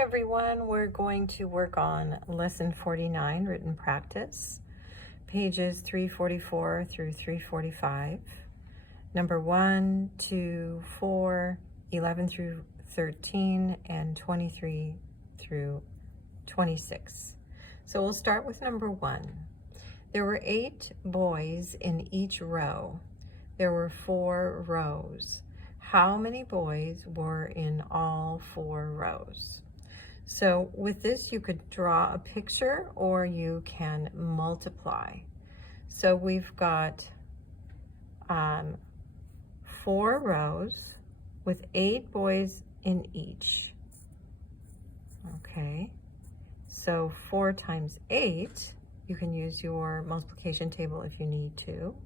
everyone, we're going to work on lesson 49, written practice, pages 344 through 345, number 1, 2, 4, 11 through 13, and 23 through 26. So we'll start with number 1. There were 8 boys in each row. There were 4 rows. How many boys were in all 4 rows? So with this, you could draw a picture or you can multiply. So we've got 4 rows with 8 boys in each. Okay, so 4 times 8, you can use your multiplication table if you need to,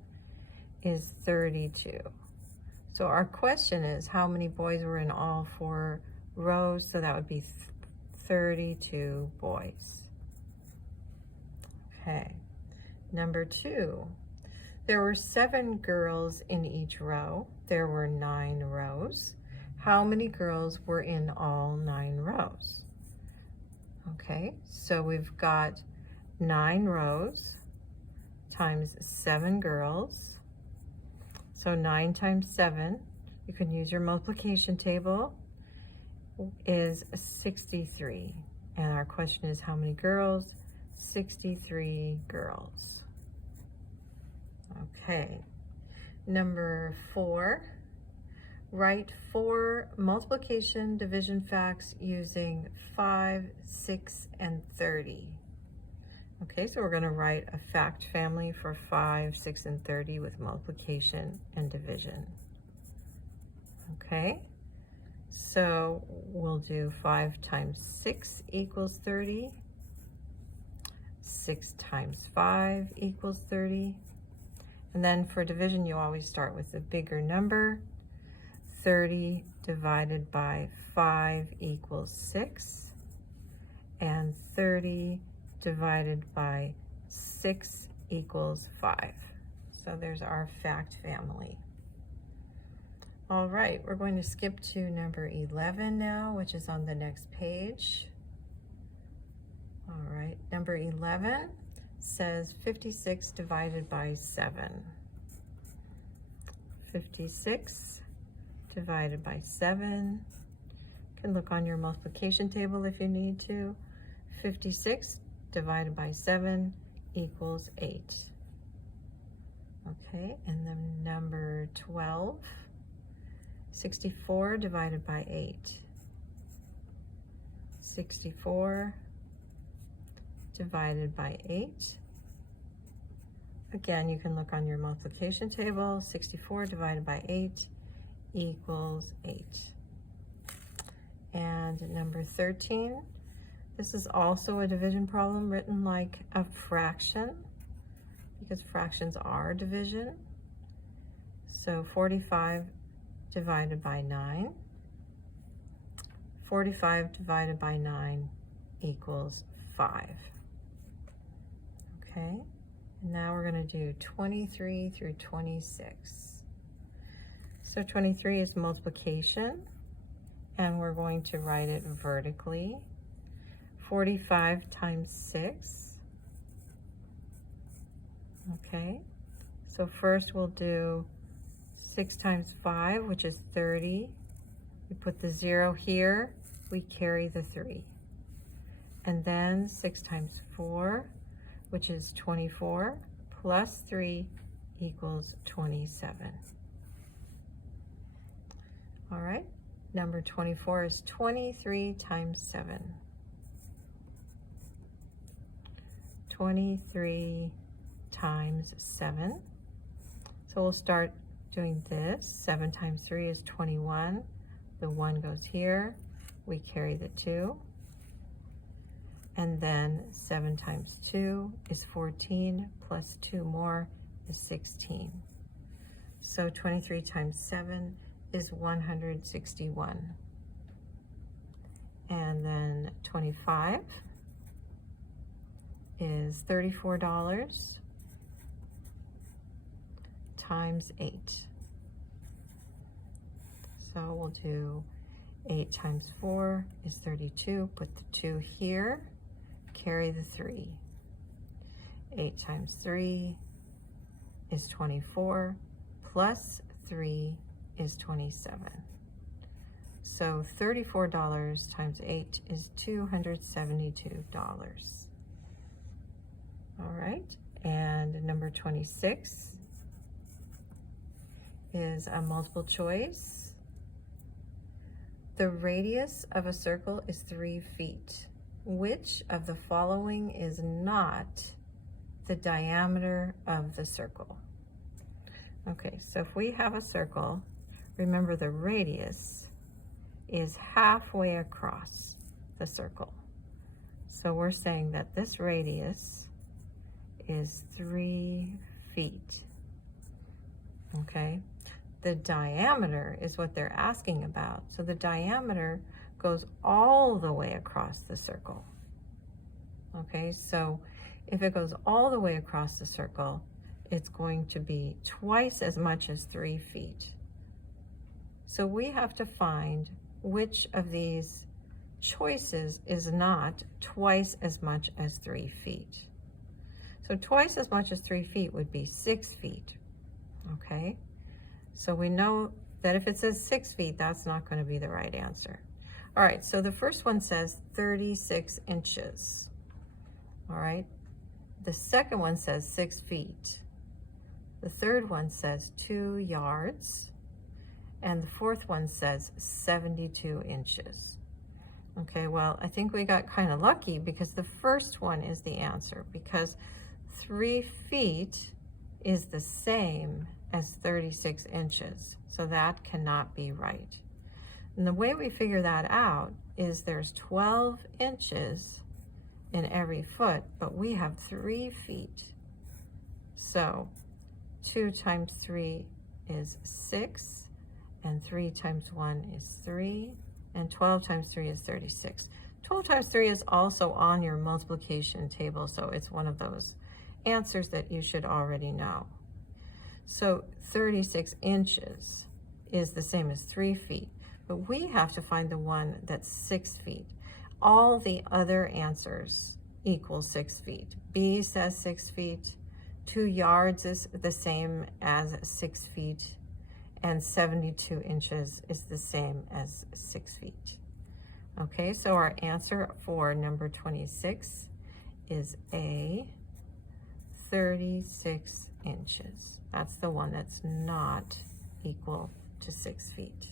is 32. So our question is, how many boys were in all 4 rows? So that would be 32 boys. Okay, number 2. There were 7 girls in each row. There were 9 rows. How many girls were in all 9 rows? Okay, so we've got 9 rows times 7 girls. So 9 times 7, you can use your multiplication table, is 63. And our question is, how many girls? 63 girls. Okay, number 4, write 4 multiplication division facts using 5, 6, and 30. Okay, so we're going to write a fact family for 5, 6, and 30 with multiplication and division. Okay, so we'll do 5 times 6 equals 30. 6 times 5 equals 30. And then for division, you always start with the bigger number. 30 divided by 5 equals 6. And 30 divided by 6 equals 5. So there's our fact family. All right, we're going to skip to number 11 now, which is on the next page. All right, number 11 says 56 divided by 7. 56 divided by 7. You can look on your multiplication table if you need to. 56 divided by 7 equals 8. Okay, and then number 12, 64 divided by 8. 64 divided by 8. Again, you can look on your multiplication table. 64 divided by 8 equals 8. And number 13, this is also a division problem written like a fraction, because fractions are division. So 45 divided by 9. 45 divided by 9 equals 5. Okay, and now we're going to do 23 through 26. So 23 is multiplication, and we're going to write it vertically. 45 times 6. Okay, so first we'll do 6 times 5, which is 30. We put the 0 here, we carry the 3. And then 6 times 4, which is 24, plus 3 equals 27. All right, number 24 is 23 times 7. 23 times 7. So we'll start doing this. 7 times 3 is 21. The 1 goes here. We carry the 2. And then 7 times 2 is 14, plus 2 more is 16. So 23 times 7 is 161. And then 25 is $34 times 8. So we'll do 8 times 4 is 32. Put the 2 here, carry the 3. 8 times 3 is 24, plus 3 is 27. So $34 times 8 is $272. All right, and number 26 is a multiple choice. The radius of a circle is 3 feet. Which of the following is not the diameter of the circle? Okay, so if we have a circle, remember the radius is halfway across the circle. So we're saying that this radius is 3 feet. Okay, the diameter is what they're asking about. So the diameter goes all the way across the circle. Okay, so if it goes all the way across the circle, it's going to be twice as much as 3 feet. So we have to find which of these choices is not twice as much as 3 feet. So twice as much as 3 feet would be 6 feet, okay? So we know that if it says 6 feet, that's not going to be the right answer. All right, so the first one says 36 inches, all right? The second one says 6 feet. The third one says 2 yards. And the fourth one says 72 inches. Okay, well, I think we got kind of lucky because the first one is the answer, because 3 feet is the same as 36 inches. So that cannot be right. And the way we figure that out is there's 12 inches in every foot, but we have 3 feet. So 2 times 3 is 6. And 3 times 1 is 3, and 12 times 3 is 36. 12 times 3 is also on your multiplication table, so it's one of those answers that you should already know. So 36 inches is the same as 3 feet, but we have to find the one that's 6 feet. All the other answers equal 6 feet. B says 6 feet, 2 yards is the same as 6 feet, and 72 inches is the same as 6 feet. Okay, so our answer for number 26 is A, 36 inches. That's the one that's not equal to 6 feet.